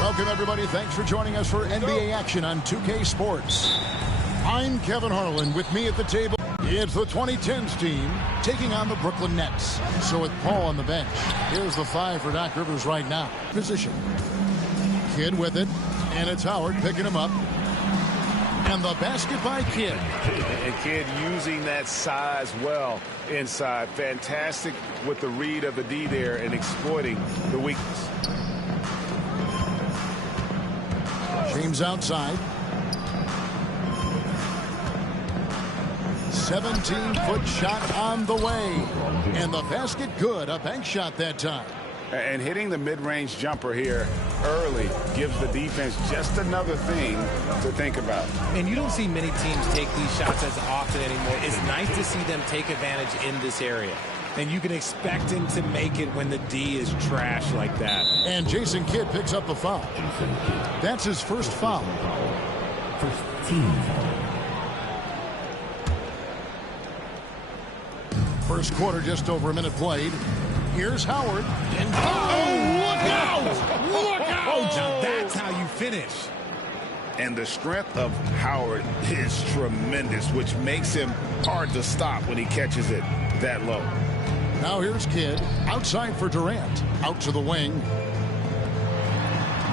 Welcome, everybody. Thanks for joining us for NBA action on 2K Sports. I'm Kevin Harlan. With me at the table, it's the 2010s team taking on the Brooklyn Nets. So with Paul on the bench, here's the 5 for Doc Rivers right now. Position. Kidd with it, and it's Howard picking him up. And the basket by Kidd. And Kidd using that size well inside. Fantastic with the read of the D there and exploiting the weakness. James outside. 17-foot shot on the way. And the basket good. A bank shot that time. And hitting the mid-range jumper here early gives the defense just another thing to think about. And you don't see many teams take these shots as often anymore. It's nice to see them take advantage in this area. And you can expect him to make it when the D is trash like that. And Jason Kidd picks up the foul. That's his first foul. First team. First quarter, just over a minute played. Here's Howard. And look out! Look out! Now that's how you finish. And the strength of Howard is tremendous, which makes him hard to stop when he catches it that low. Now here's Kidd. Outside for Durant. Out to the wing.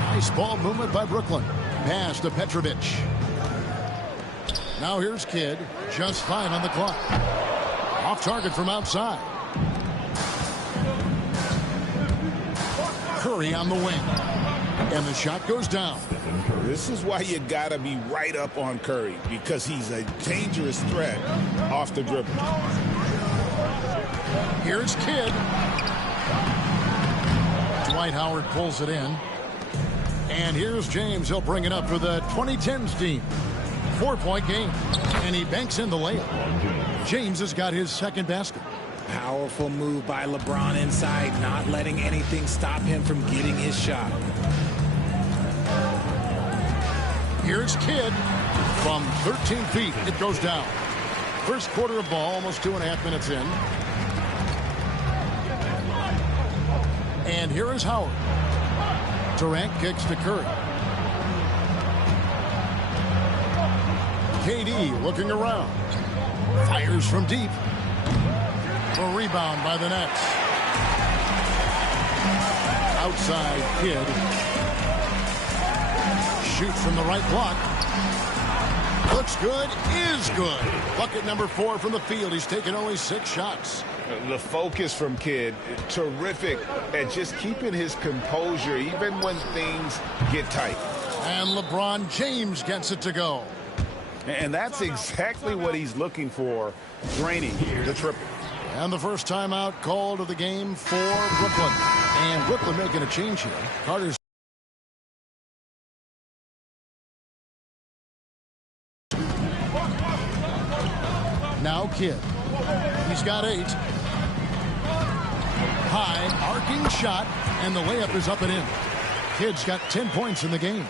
Nice ball movement by Brooklyn. Pass to Petrovic. Now here's Kidd. Just 5 on the clock. Off target from outside. Curry on the wing. And the shot goes down. This is why you got to be right up on Curry, because he's a dangerous threat off the dribble. Here's Kidd. Dwight Howard pulls it in. And here's James. He'll bring it up for the 2010s team. 4-point game. And he banks in the layup. James has got his second basket. Powerful move by LeBron inside, not letting anything stop him from getting his shot. Here's Kidd from 13 feet. It goes down. First quarter of ball, almost 2.5 minutes in. And here is Howard. Durant kicks to Curry. KD looking around. Fires from deep. A rebound by the Nets. Outside Kidd. Shoots from the right block. Looks good, is good. Bucket number 4 from the field. He's taken only 6 shots. The focus from Kidd, terrific at just keeping his composure even when things get tight. And LeBron James gets it to go. And that's exactly what he's looking for, draining the triple. And the first timeout called of the game for Brooklyn. And Brooklyn making a change here. Carter's now Kidd. He's got 8. High, arcing shot, and the layup is up and in. Kidd's got 10 points in the game.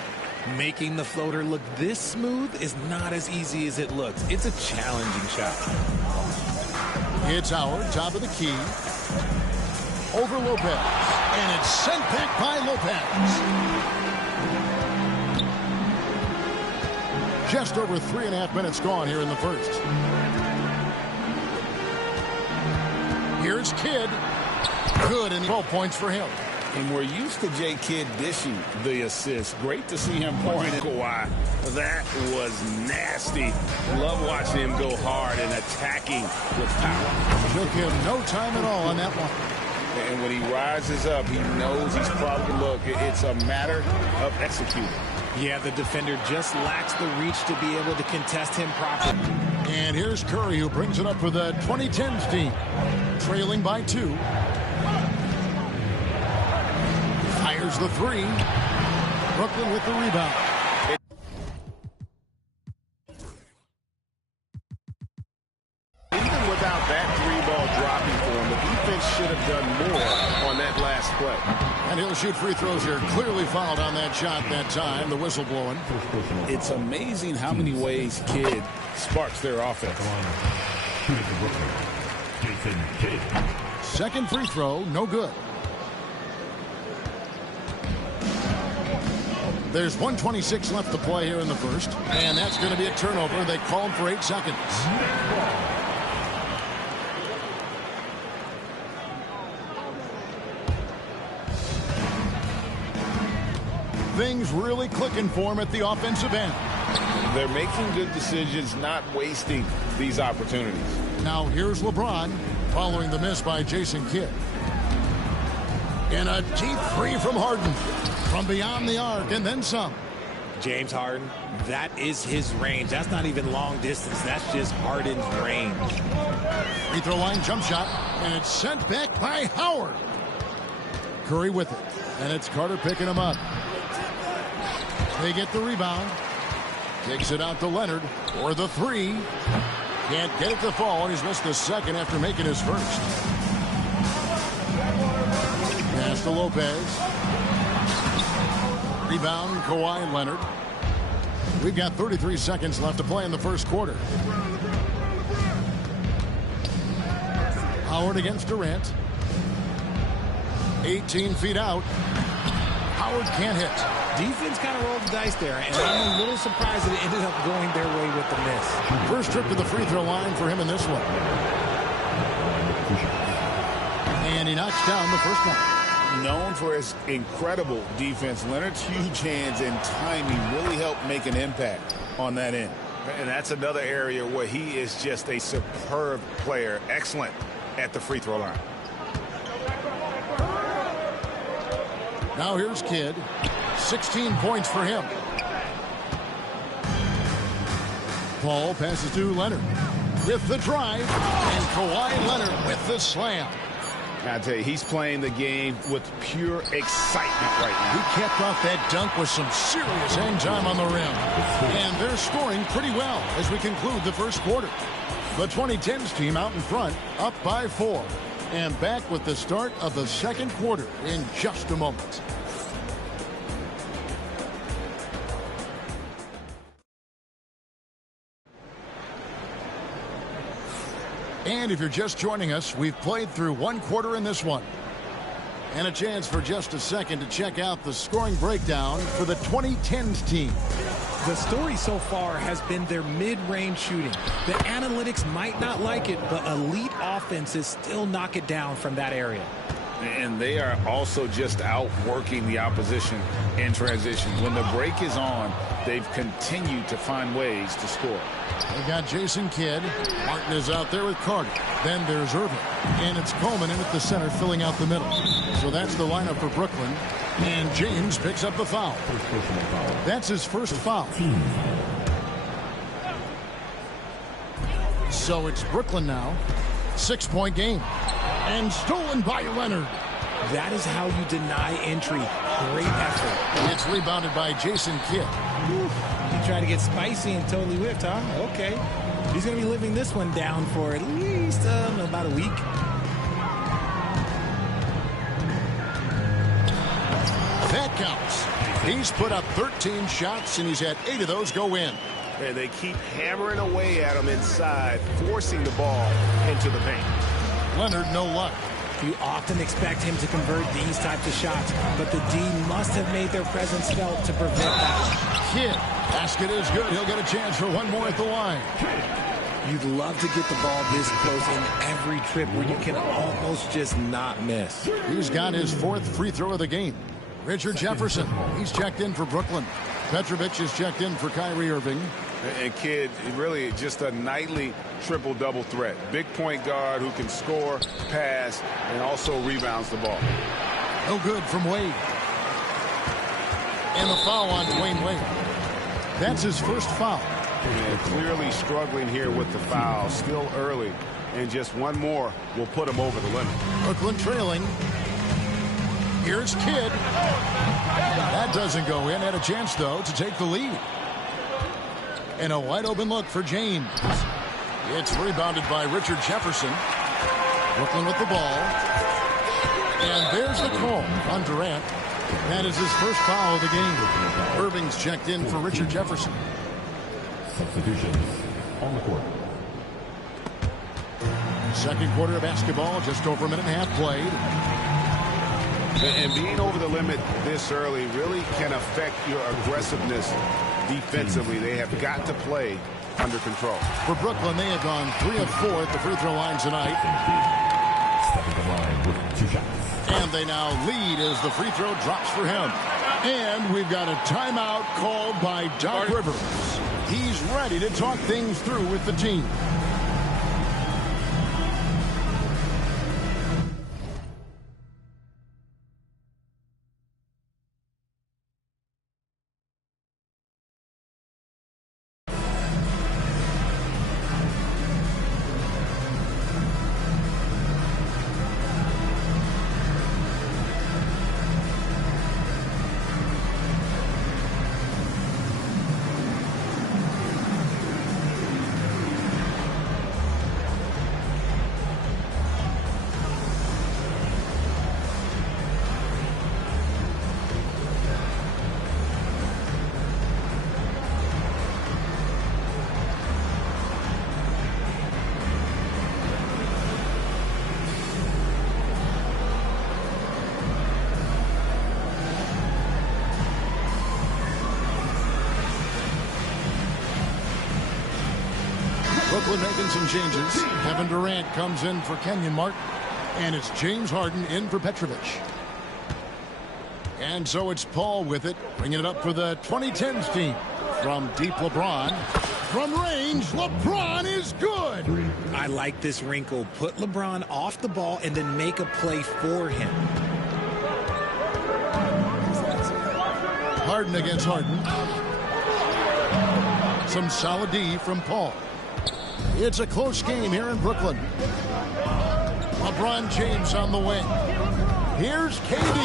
Making the floater look this smooth is not as easy as it looks. It's a challenging shot. It's Howard, top of the key. Over Lopez. And it's sent back by Lopez. Just over 3.5 minutes gone here in the first. Here's Kidd. Good, and 12 points for him. And we're used to J. Kidd dishing the assist. Great to see him pouring it. Kawhi. That was nasty. Love watching him go hard and attacking with power. Took him no time at all on that one. And when he rises up, he knows he's probably, look, it's a matter of executing. Yeah, the defender just lacks the reach to be able to contest him properly. And here's Curry, who brings it up for the 2010s team. Trailing by 2. Fires the 3. Brooklyn with the rebound. Even without that 3-ball dropping for him, the defense should have done more on that last play. And he'll shoot free throws here. Clearly fouled on that shot that time. The whistle blowing. It's amazing how many ways Kidd sparks their offense. Jason Kidd. Second free throw, no good. There's 1:26 left to play here in the first, and that's going to be a turnover. They called for 8 seconds. Things really clicking for him at the offensive end. They're making good decisions, not wasting these opportunities. Now here's LeBron following the miss by Jason Kidd. And a deep three from Harden from beyond the arc and then some. James Harden, that is his range. That's not even long distance. That's just Harden's range. Free throw line jump shot, and it's sent back by Howard. Curry with it, and it's Carter picking him up. They get the rebound. Kicks it out to Leonard for the three. Can't get it to fall, and he's missed the second after making his first. Pass to Lopez. Rebound, Kawhi Leonard. We've got 33 seconds left to play in the first quarter. Howard against Durant. 18 feet out. Howard can't hit. Defense kind of rolled the dice there, and I'm a little surprised that it ended up going their way with the miss. First trip to the free throw line for him in this one. And he knocks down the first one. Known for his incredible defense, Leonard's huge hands and timing really help make an impact on that end. And that's another area where he is just a superb player. Excellent at the free throw line. Now here's Kidd. 16 points for him. Paul passes to Leonard with the drive, and Kawhi Leonard with the slam. I tell you, he's playing the game with pure excitement right now. He kept off that dunk with some serious hang time on the rim. And they're scoring pretty well as we conclude the first quarter. The 2010s team out in front, up by 4. And back with the start of the second quarter in just a moment. And if you're just joining us, we've played through one quarter in this one. And a chance for just a second to check out the scoring breakdown for the 2010s team. The story so far has been their mid-range shooting. The analytics might not like it, but elite offenses still knock it down from that area. And they are also just outworking the opposition in transition. When the break is on, they've continued to find ways to score. They got Jason Kidd. Martin is out there with Carter. Then there's Irving. And it's Coleman in at the center filling out the middle. So that's the lineup for Brooklyn. And James picks up the foul. That's his first foul. So it's Brooklyn now. 6-point game. And stolen by Leonard. That is how you deny entry. Great effort. It's rebounded by Jason Kidd. He tried to get spicy and totally whiffed, huh? Okay. He's going to be living this one down for at least about a week. That counts. He's put up 13 shots, and he's had 8 of those go in. And they keep hammering away at him inside, forcing the ball into the paint. Leonard, no luck. You often expect him to convert these types of shots, but the D must have made their presence felt to prevent that. Kidd, basket is good. He'll get a chance for one more at the line. You'd love to get the ball this close in every trip where you can almost just not miss. He's got his 4th free throw of the game. Richard Jefferson, he's checked in for Brooklyn. Petrovic is checked in for Kyrie Irving. And Kidd, really just a nightly triple-double threat. Big point guard who can score, pass, and also rebounds the ball. No good from Wade. And the foul on Dwayne Wade. That's his first foul. And clearly struggling here with the foul. Still early. And just one more will put him over the limit. Brooklyn trailing. Here's Kidd. That doesn't go in. Had a chance, though, to take the lead. And a wide open look for James. It's rebounded by Richard Jefferson. Brooklyn with the ball. And there's the call on Durant. That is his first foul of the game. Irving's checked in for Richard Jefferson. Substitutions on the court. Second quarter of basketball, just over a minute and a half played. And being over the limit this early really can affect your aggressiveness defensively. They have got to play under control. For Brooklyn, they have gone 3 of 4 at the free throw line tonight. Stepping the line with 2 shots. And they now lead as the free throw drops for him. And we've got a timeout called by Doc Rivers. He's ready to talk things through with the team. Brooklyn making some changes. Kevin Durant comes in for Kenyon Martin. And it's James Harden in for Petrovic. And so it's Paul with it, bringing it up for the 2010s team. From deep, LeBron. From range, LeBron is good. I like this wrinkle. Put LeBron off the ball and then make a play for him. Harden against Harden. Some solid D from Paul. It's a close game here in Brooklyn. LeBron James on the wing. Here's KD.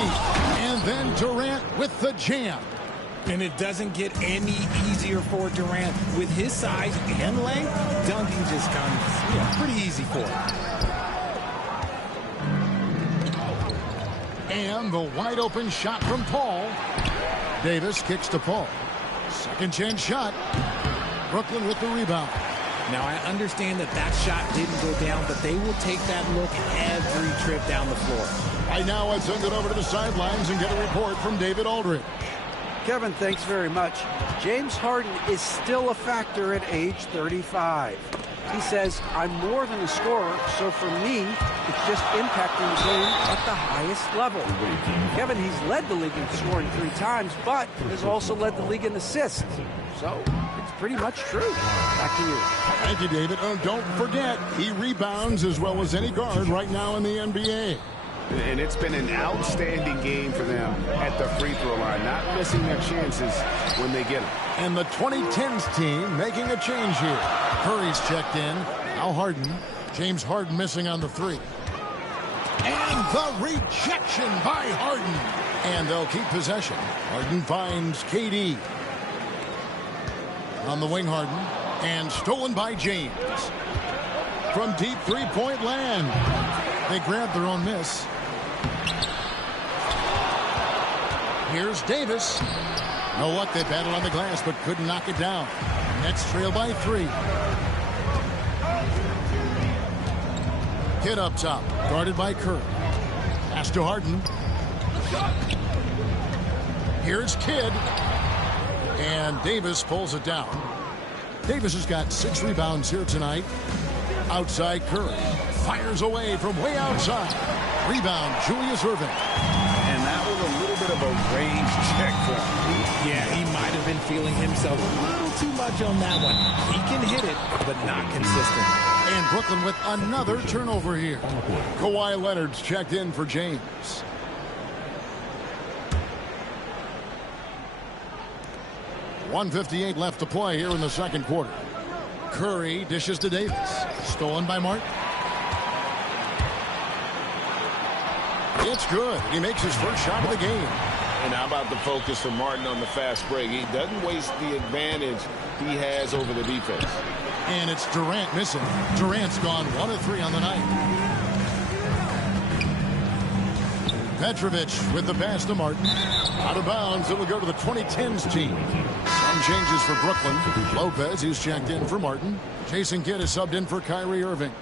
And then Durant with the jam. And it doesn't get any easier for Durant. With his size and length, dunking just comes pretty easy for him. And the wide open shot from Paul. Davis kicks to Paul. Second chance shot. Brooklyn with the rebound. Now, I understand that shot didn't go down, but they will take that look every trip down the floor. Right now, let's send it over to the sidelines and get a report from David Aldridge. Kevin, thanks very much. James Harden is still a factor at age 35. He says, I'm more than a scorer, so for me, it's just impacting the game at the highest level. Kevin, he's led the league in scoring 3 times, but has also led the league in assists. So, it's pretty much true. Back to you. Thank you, David. Don't forget, he rebounds as well as any guard right now in the NBA. And it's been an outstanding game for them at the free throw line, not missing their chances when they get them. And the 2010s team making a change here. Curry's checked in. Now Harden. James Harden missing on the 3. And the rejection by Harden. And they'll keep possession. Harden finds KD. On the wing, Harden. And stolen by James. From deep three-point land. They grabbed their own miss. Here's Davis. No luck, they battled on the glass, but couldn't knock it down. Nets trail by 3. Kidd up top, guarded by Curry. Pass to Harden. Here's Kidd. And Davis pulls it down. Davis has got 6 rebounds here tonight. Outside Curry. Fires away from way outside. Rebound, Julius Erving. And that was a little bit of a range check for him. Yeah, he might have been feeling himself a little too much on that one. He can hit it, but not consistent. And Brooklyn with another turnover here. Kawhi Leonard's checked in for James. .158 left to play here in the second quarter. Curry dishes to Davis. Stolen by Martin. It's good. He makes his first shot of the game. And how about the focus from Martin on the fast break? He doesn't waste the advantage he has over the defense. And it's Durant missing. Durant's gone 1 of 3 on the night. Petrovic with the pass to Martin. Out of bounds. It'll go to the 2010s team. Some changes for Brooklyn. Lopez, who's checked in for Martin. Jason Kidd is subbed in for Kyrie Irving.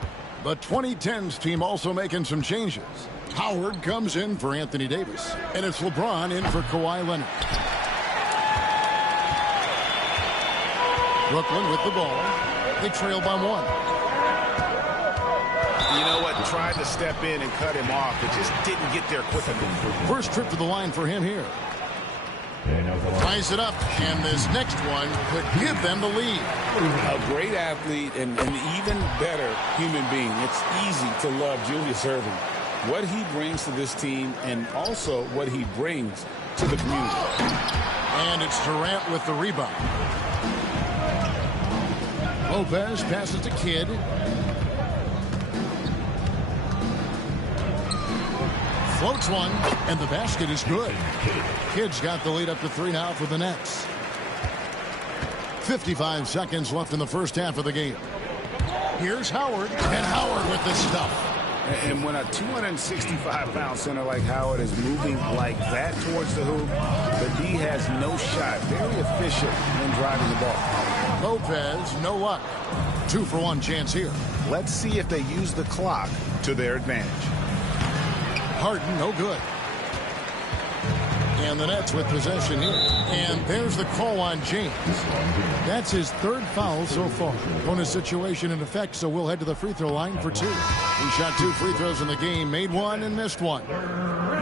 The 2010s team also making some changes. Howard comes in for Anthony Davis, and it's LeBron in for Kawhi Leonard. Brooklyn with the ball. They trail by 1. You know what? Tried to step in and cut him off, but just didn't get there quick enough. First trip to the line for him here. Ties it up, and this next one could give them the lead. A great athlete and an even better human being. It's easy to love Julius Erving. What he brings to this team and also what he brings to the community. And it's Durant with the rebound. Lopez passes to Kidd. Floats one, and the basket is good. Kidd's got the lead up to 3 now for the Nets. 55 seconds left in the first half of the game. Here's Howard, and Howard with the stuff. And when a 265-pound center like Howard is moving like that towards the hoop, the D has no shot. Very efficient when driving the ball. Lopez, no luck. 2-for-1 chance here. Let's see if they use the clock to their advantage. Harden, no good. And the Nets with possession here. And there's the call on James. That's his 3rd foul so far. Bonus situation in effect, so we'll head to the free throw line for 2. He shot 2 free throws in the game, made 1 and missed 1.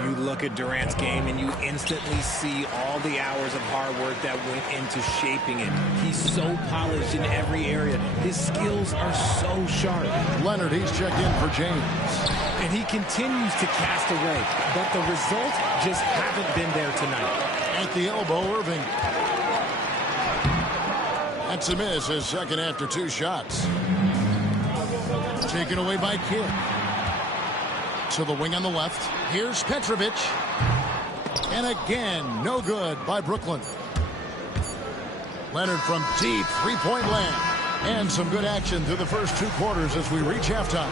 You look at Durant's game and you instantly see all the hours of hard work that went into shaping it. He's so polished in every area. His skills are so sharp. Leonard, he's checked in for James. And he continues to cast away, but the results just haven't been there tonight. At the elbow, Irving. That's a miss, his second after 2 shots. Taken away by Kidd. To the wing on the left. Here's Petrovic. And again, no good by Brooklyn. Leonard from deep three-point land. And some good action through the first 2 quarters as we reach halftime.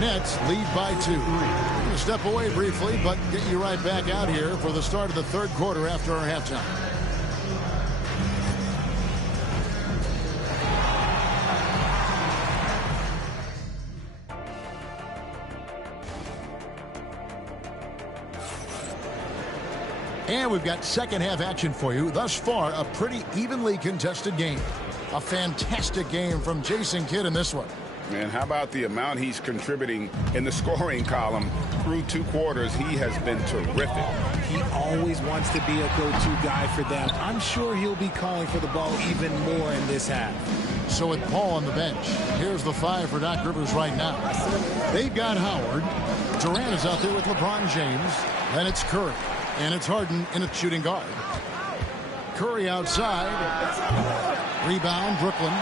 Nets lead by 2. We're going to step away briefly, but get you right back out here for the start of the 3rd quarter after our halftime. And we've got second half action for you. Thus far, a pretty evenly contested game. A fantastic game from Jason Kidd in this one. And how about the amount he's contributing in the scoring column through 2 quarters? He has been terrific. He always wants to be a go-to guy for them. I'm sure he'll be calling for the ball even more in this half. So with Paul on the bench, here's the 5 for Doc Rivers right now. They've got Howard. Durant is out there with LeBron James. Then it's Curry. And it's Harden in a shooting guard. Curry outside. Rebound, Brooklyn.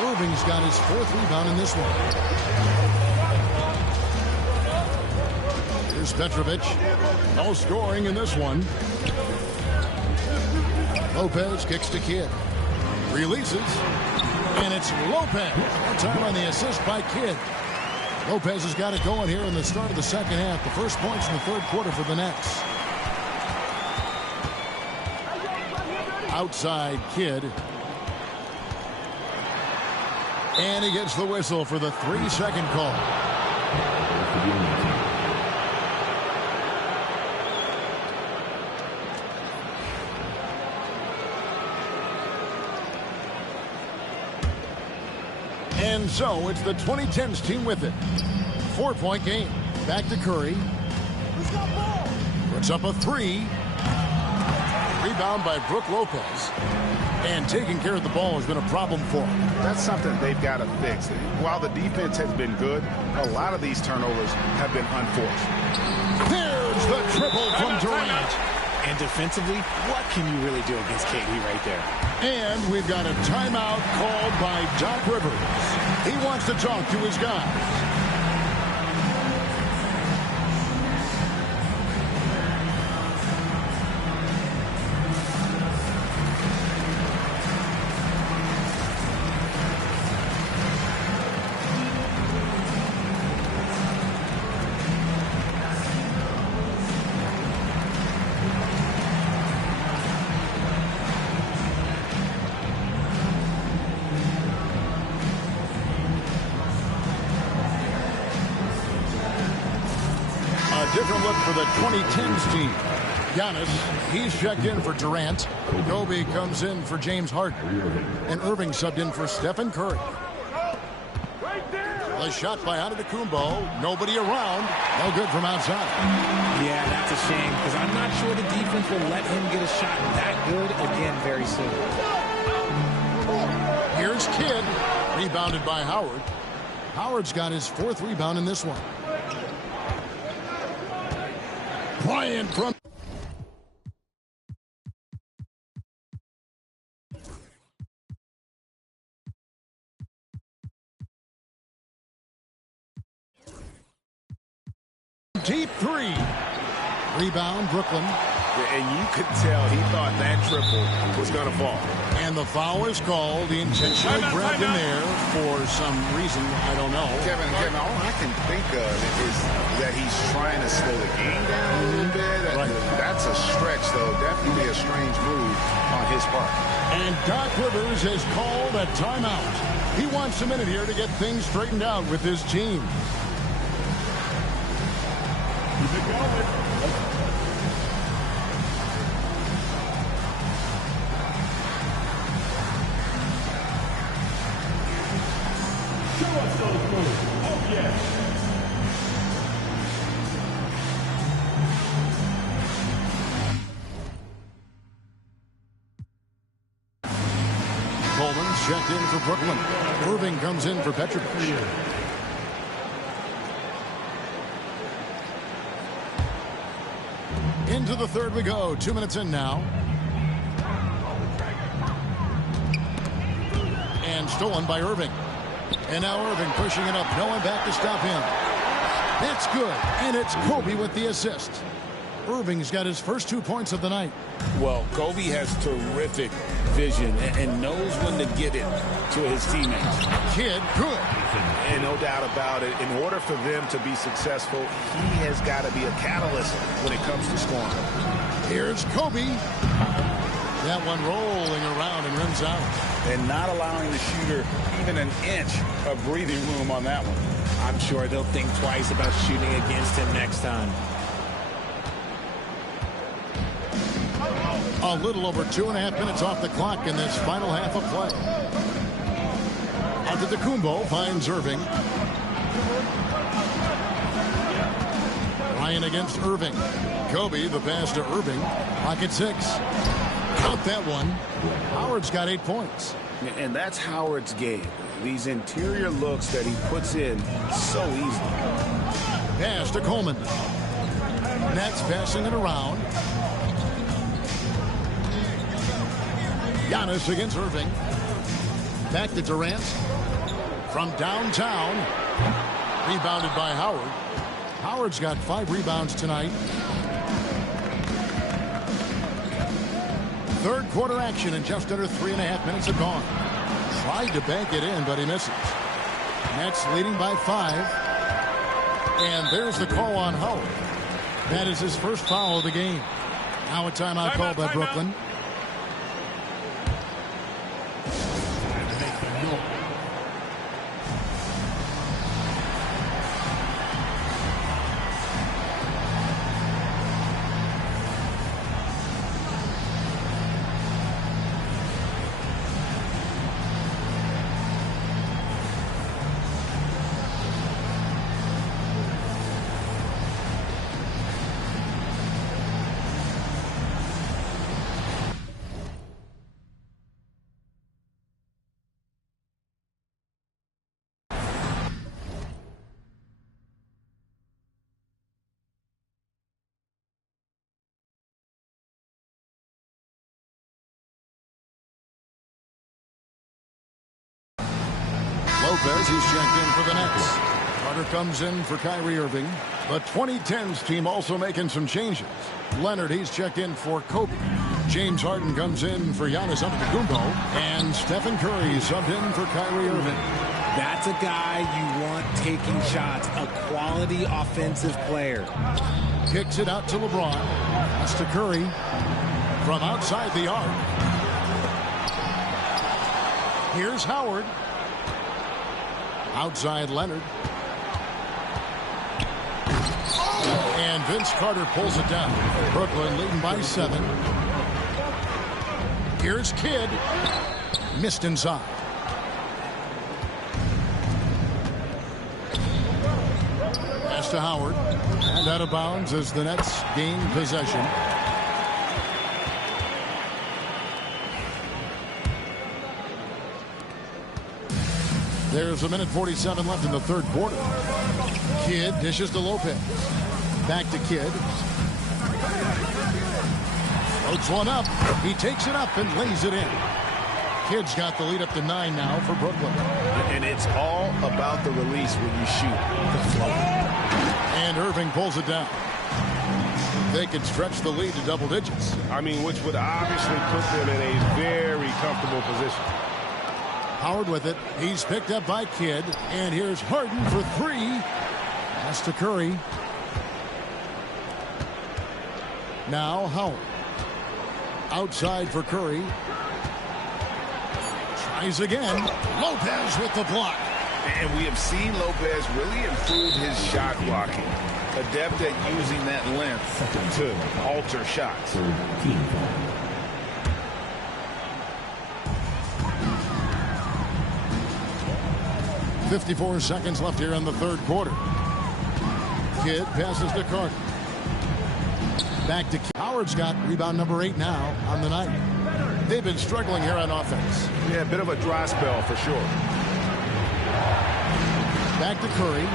Irving's got his 4th rebound in this one. Here's Petrovic. No scoring in this one. Lopez kicks to Kidd. Releases. And it's Lopez. That time on the assist by Kidd. Lopez has got it going here in the start of the second half. The first points in the 3rd quarter for the Nets. Outside Kidd. And he gets the whistle for the 3-second call. And so it's the 2010s team with it. 4-point game. Back to Curry. Puts up a 3. Rebound by Brook Lopez. And taking care of the ball has been a problem for him. That's something they've got to fix. While the defense has been good, a lot of these turnovers have been unforced. There's the triple from Durant. And defensively, what can you really do against KD right there? And we've got a timeout called by Doc Rivers. He wants to talk to his guys. different look for the 2010s team. Giannis, he's checked in for Durant. Kobe comes in for James Harden. And Irving subbed in for Stephen Curry. A shot by Antetokounmpo. Nobody around. No good from outside. Yeah, that's a shame because I'm not sure the defense will let him get a shot that good again very soon. Here's Kidd. Rebounded by Howard. Howard's got his 4th rebound in this one. Bryant from... Deep 3. Rebound, Brooklyn. And you could tell he thought that triple was going to fall. And the foul is called. He intentionally grabbed him there for some reason. I don't know. Kevin, all I can think of is that he's trying to slow the game down a little bit. That's a stretch, though. Definitely a strange move on his part. And Doc Rivers has called a timeout. He wants a minute here to get things straightened out with his team. Keep it going. Show us those moves. Oh, yes. Coleman's checked in for Brooklyn. Irving comes in for Petrovic. Into the third we go. 2 minutes in now. And stolen by Irving. And now Irving pushing it up. No one back to stop him. That's good. And it's Kobe with the assist. Irving's got his first 2 points of the night. Well, Kobe has terrific vision and knows when to get it to his teammates. Kidd, good. And no doubt about it, in order for them to be successful, he has got to be a catalyst when it comes to scoring. Here's Kobe. That one rolling around and rims out. And not allowing the shooter even an inch of breathing room on that one. I'm sure they'll think twice about shooting against him next time. A little over 2.5 minutes off the clock in this final half of play. Antetokounmpo finds Irving. Ryan against Irving. Kobe, the pass to Irving. Pocket 6. Count that one. Howard's got 8 points. And that's Howard's game. These interior looks that he puts in so easily. Pass to Coleman. Nets passing it around. Giannis against Irving. Back to Durant. From downtown. Rebounded by Howard. Howard's got 5 rebounds tonight. Third quarter action and just under 3.5 minutes have gone. Tried to bank it in, but he misses. Nets leading by 5. And there's the call on Howard. That is his first foul of the game. Now a timeout called by Brooklyn. Lopez, he's checked in for the Nets. Carter comes in for Kyrie Irving. The 2010s team also making some changes. Leonard, he's checked in for Kobe. James Harden comes in for Giannis Antetokounmpo. And Stephen Curry subbed in for Kyrie Irving. That's a guy you want taking shots, a quality offensive player. Kicks it out to LeBron. That's to Curry. From outside the arc. Here's Howard. Outside Leonard. And And Vince Carter pulls it down. Brooklyn leading by 7. Here's Kidd. Missed inside. Pass to Howard. And out of bounds as the Nets gain possession. There's 1:47 left in the third quarter. Kidd dishes to Lopez. Back to Kidd. Floats one up. He takes it up and lays it in. Kidd's got the lead up to 9 now for Brooklyn. And it's all about the release when you shoot the float. And Irving pulls it down. They can stretch the lead to double digits. I mean, which would obviously put them in a very comfortable position. Howard with it. He's picked up by Kidd. And here's Harden for 3. Pass to Curry. Now Howard. Outside for Curry. Tries again. Lopez with the block. And we have seen Lopez really improve his shot blocking. Adept at using that length to alter shots. 54 seconds left here in the third quarter. Kidd passes to Carter. Back to Kidd. Howard's got rebound number 8 now on the night. They've been struggling here on offense. Yeah, a bit of a dry spell for sure. Back to Curry.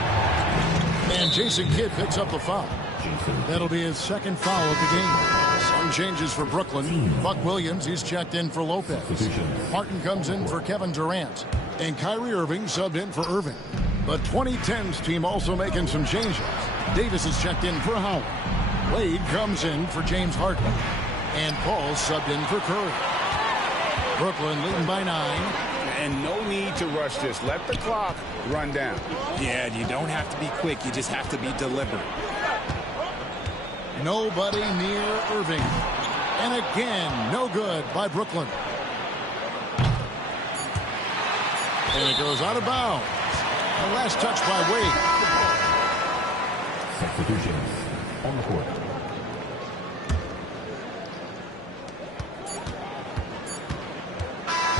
And Jason Kidd picks up the foul. That'll be his second foul of the game. Some changes for Brooklyn. Buck Williams, he's checked in for Lopez. Martin comes in for Kevin Durant. And Kyrie Irving subbed in for Irving. The 2010s team also making some changes. Davis is checked in for Howard. Wade comes in for James Harden. And Paul subbed in for Curry. Brooklyn leading by 9. And no need to rush this. Let the clock run down. Yeah, you don't have to be quick. You just have to be deliberate. Nobody near Irving. And again, no good by Brooklyn. And it goes out of bounds. The last touch by Wade. Substitutions on the court.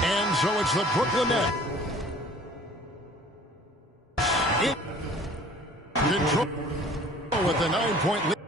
And so it's the Brooklyn Nets. In control with the 9-point lead.